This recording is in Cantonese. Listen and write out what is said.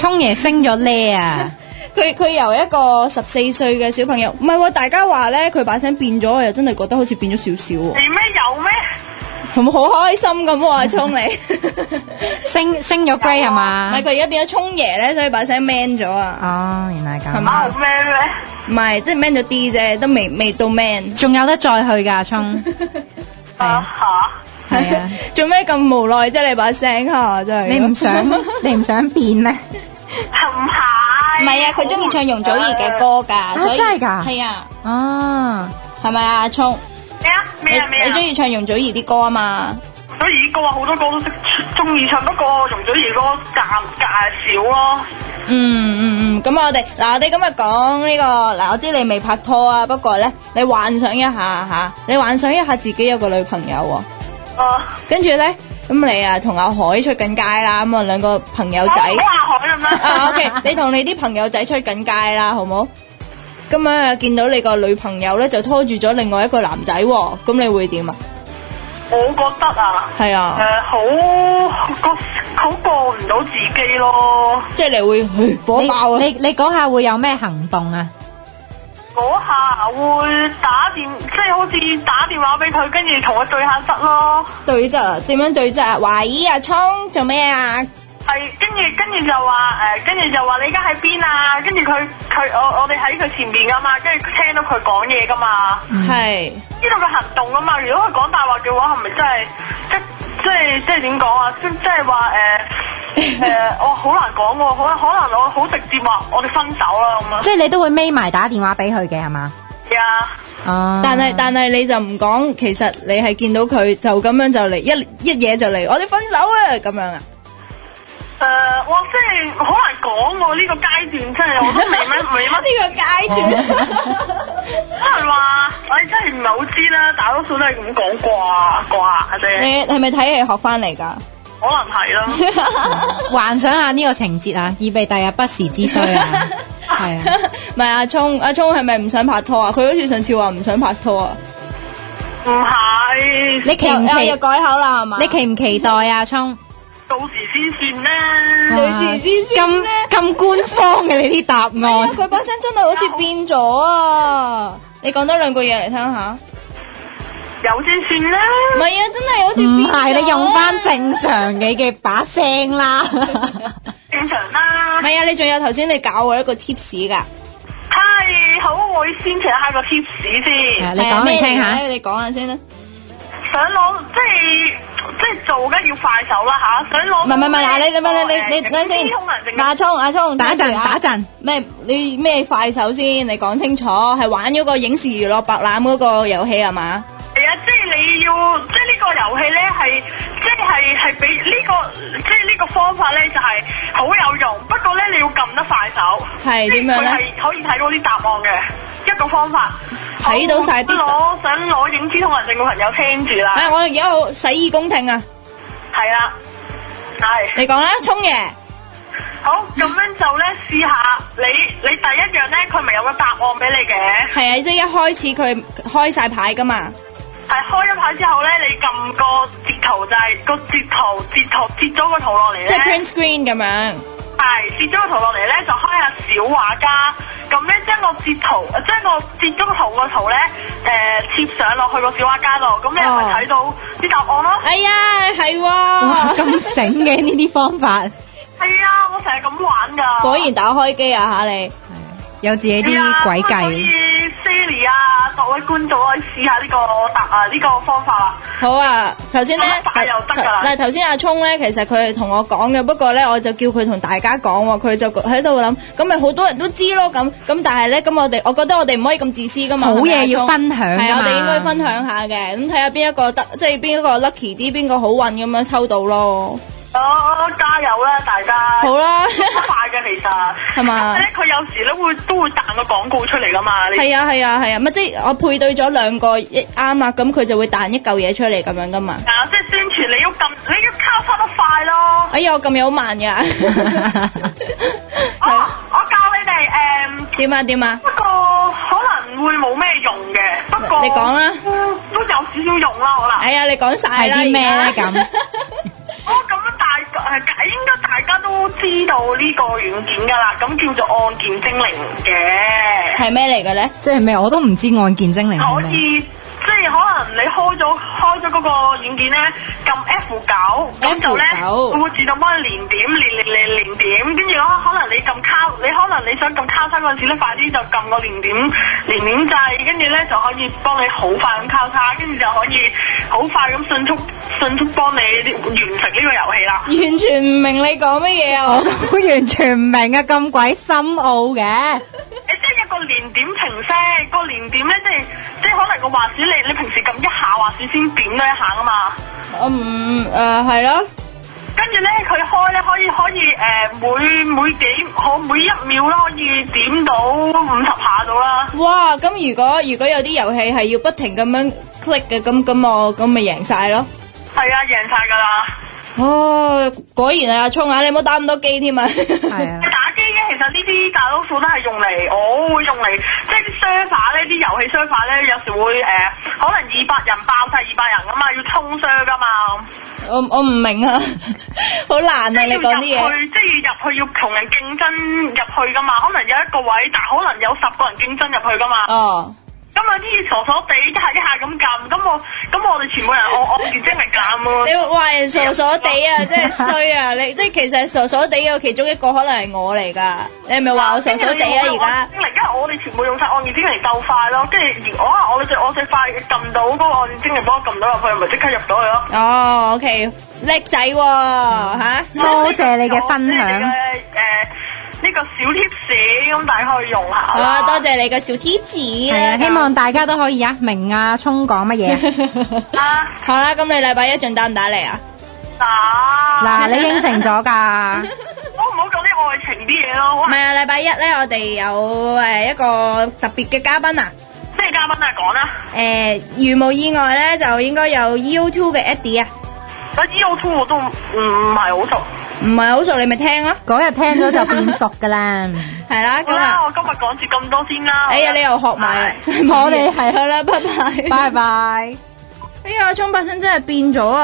聰爺升咗呢啊！佢由一個14歲嘅小朋友，唔係喎，大家話咧佢把聲變咗，我又真係覺得好似變咗少少喎。係咩？有咩？係咪好開心咁喎？阿聰你升咗 grade 係嘛？唔係佢而家變咗聰爺咧，所以把聲 man 咗啊！哦，原來係咁。係嘛？好 man 咩？唔係，即係 man 咗啲啫，都未到 man。仲有得再去㗎，阿聰。嚇！係啊。做咩咁無奈啫？你把聲嚇真係。你唔想變咩？唔係。唔係啊，佢中意唱容祖兒嘅歌㗎，所以真係㗎？係啊。哦。係咪啊，阿聰？咩啊？你中意唱容祖兒啲歌啊嘛？容祖兒歌啊，好多歌都識中意唱，不過容祖兒歌間少咯。咁我哋今日講呢個我知你未拍拖啊，不過咧你幻想一下嚇，你幻想一下自己有個女朋友喎。跟住咧，咁你啊同阿海出緊街啦，咁啊兩個朋友仔。阿海咁啦。OK， 你同你啲朋友仔出緊街啦，好冇？咁樣見到你個女朋友咧就拖住咗另外一個男仔喎，咁你會點啊？我覺得啊，係啊，好過唔到自己咯。即係你會火爆啊！你嗰下會有咩行動啊？嗰下會即係好似打電話俾佢，跟住同佢對下質咯。對質啊？點樣對質啊？喂，阿聰做咩啊？係，跟住就話你而家喺邊啊？跟住我哋喺佢前面噶嘛，跟住聽到佢講嘢噶嘛。係。知道佢行動噶嘛？如果佢講大話嘅話，係咪真係即係點講啊？即係話我好難講喎，可能我好直接話我哋分手啦咁啊。即係你都會眯埋打電話俾佢嘅係嘛？係啊。哦。但係你就唔講，其實你係見到佢就咁樣就嚟一嘢就嚟，我哋分手啦咁樣啊？哇！即係好難講喎，呢個階段真係我都未乜。呢個階段，可能話我哋真係唔係好知啦，大多數都係咁講啩啫。你係咪睇戲學翻嚟㗎？可能係啦。幻想下呢個情節啊，以備第日不時之需啊。係啊。唔係阿聰係咪唔想拍拖啊？佢好似上次話唔想拍拖啊。唔係。你期唔期？又改口啦係嘛？你期唔期待啊，聰？到時先算啦，咁官方嘅你啲答案。佢把聲真係好似變咗啊！你講多兩句嘢嚟聽下。有先算啦。唔係啊，真係好似變咗。唔係，你用翻正常嘅把聲啦。正常啦。唔係啊，你仲有頭先你教我一個 tips 㗎。係，好，我先寫下個 tips 先。你講嚟聽下。你講下先啦。想攞即係做緊要快手啦嚇，想攞。唔係，你等先。阿聰，打陣。咩快手先？你講清楚，係玩咗個影視娛樂白欖嗰個遊戲係嘛？係啊，即係你要，即係呢個遊戲咧係，係俾呢個方法咧就係好有用，不過咧你要撳得快手。係點樣咧？佢係可以睇到啲答案嘅一個方法。睇到晒啲。想攞影資通行證嘅朋友聽住啦。我而家好洗耳恭聽啊。係啦。係。你講啦，聰爺。好，咁樣就咧試下你第一樣咧，佢咪有個答案俾你嘅。係啊，即係一開始佢開晒牌噶嘛。係開咗牌之後咧，你撳個截圖就係個截咗個圖落嚟咧。即係 print screen 咁樣。係，截咗個圖落嚟咧，就開下小畫家。咁咧將個截咗個圖咧，貼上落去個小畫家度，咁你咪睇到啲答案咯。哎呀，係喎。哇，咁醒嘅呢啲方法。係啊，我成日咁玩㗎。果然打開機啊嚇你。有自己啲詭計。所以 Sally 啊，各位觀眾可以試下呢個方法啦。好啊，頭先咧嗱，頭先阿聰咧，其實佢係同我講嘅，不過咧我就叫佢同大家講喎，佢就喺度諗，咁咪好多人都知咯，咁但係咧，咁我覺得我哋唔可以咁自私噶嘛，好嘢要分享㗎嘛，係我哋應該分享下嘅，咁睇下邊一個得，即係邊一個 lucky 啲，邊個好運咁樣抽到咯。加油啦，大家！好啦，好快嘅其實係嘛？佢有時咧都會彈個廣告出嚟噶嘛。係啊，咪即係我配對咗兩個啱啊，咁佢就會彈一嚿嘢出嚟咁樣噶嘛。即係宣傳你要交叉得快咯。哎呀，我撳嘢好慢㗎。我教你哋點啊？不過可能會冇咩用嘅，不過你講啦。都有少少用啦，可能。哎呀，你講晒啦。係啲咩咧咁？咁應該大家都知道呢呢個軟件㗎啦，咁叫做按鍵精靈嘅。係咩嚟嘅咧？即係咩？我都唔知按鍵精靈係咩。可以，即係可能你開咗嗰個軟件咧，撳 F9，咁就咧會自動幫你連點，連點，跟住可能你撳可能你想撳交叉嗰陣時咧，快啲就撳個連點掣，跟住咧就可以幫你好快咁交叉，跟住就可以好快咁迅速幫你完成呢個遊戲啦。完全唔明你講乜嘢啊！我都完全唔明啊，咁鬼深奧嘅。即係一個連點程式，個連點咧即係可能個滑鼠你平時撳一下滑鼠先點咗一下㗎嘛。係咯。跟住咧，佢開咧可以每1秒咧可以點到50下到啦。哇！咁如果有啲遊戲係要不停咁樣 click 嘅，咁咪贏晒咯。係啊，贏晒㗎啦。哦，果然啊，阿聰啊，你冇打咁多機添啊。係啊。打機嘅其實呢啲大多數都係我會用嚟，即係啲 server 咧，啲遊戲 server 咧，有時會可能200人爆晒200人㗎嘛，要衝 server 㗎嘛。我唔明啊，好難啊！你講啲嘢。即係入去要同人競爭入去㗎嘛，可能有一個位，但可能有10個人競爭入去㗎嘛。哦。咁有啲傻傻地一下咁撳，咁我哋全部人按鍵精靈撳喎。你話人傻傻地啊，真係衰啊！你即係其實傻傻地嘅其中一個可能係我嚟㗎。你係咪話我傻傻地啊？而家？因為我哋全部用晒按鍵精靈鬥快咯，跟住我最快撳到嗰個按鍵精靈幫我撳到入去，咪即刻入到去咯。哦 ，OK， 叻仔喎嚇！多謝你嘅分享。呢個小貼士咁大家可以用下。啊，多謝你嘅小貼士。係啊，希望大家都可以明阿聰講乜嘢。啊，好啦，咁你禮拜一仲打唔打嚟啊？打。嗱，你應承咗㗎。唔好講啲愛情啲嘢咯。唔係啊，禮拜一咧，我哋有一個特別嘅嘉賓啊。咩嘉賓啊？講啦。如無意外咧，就應該有 U2 嘅 Eddie 啊。U2 我都唔係好熟。唔係好熟，你咪聽咯。嗰日聽咗就變熟㗎啦。係啦，咁啊，我今日講住咁多先啦。哎呀，你又學埋，我哋係好啦，拜拜。拜拜。哎呀，阿聰把聲真係變咗啊！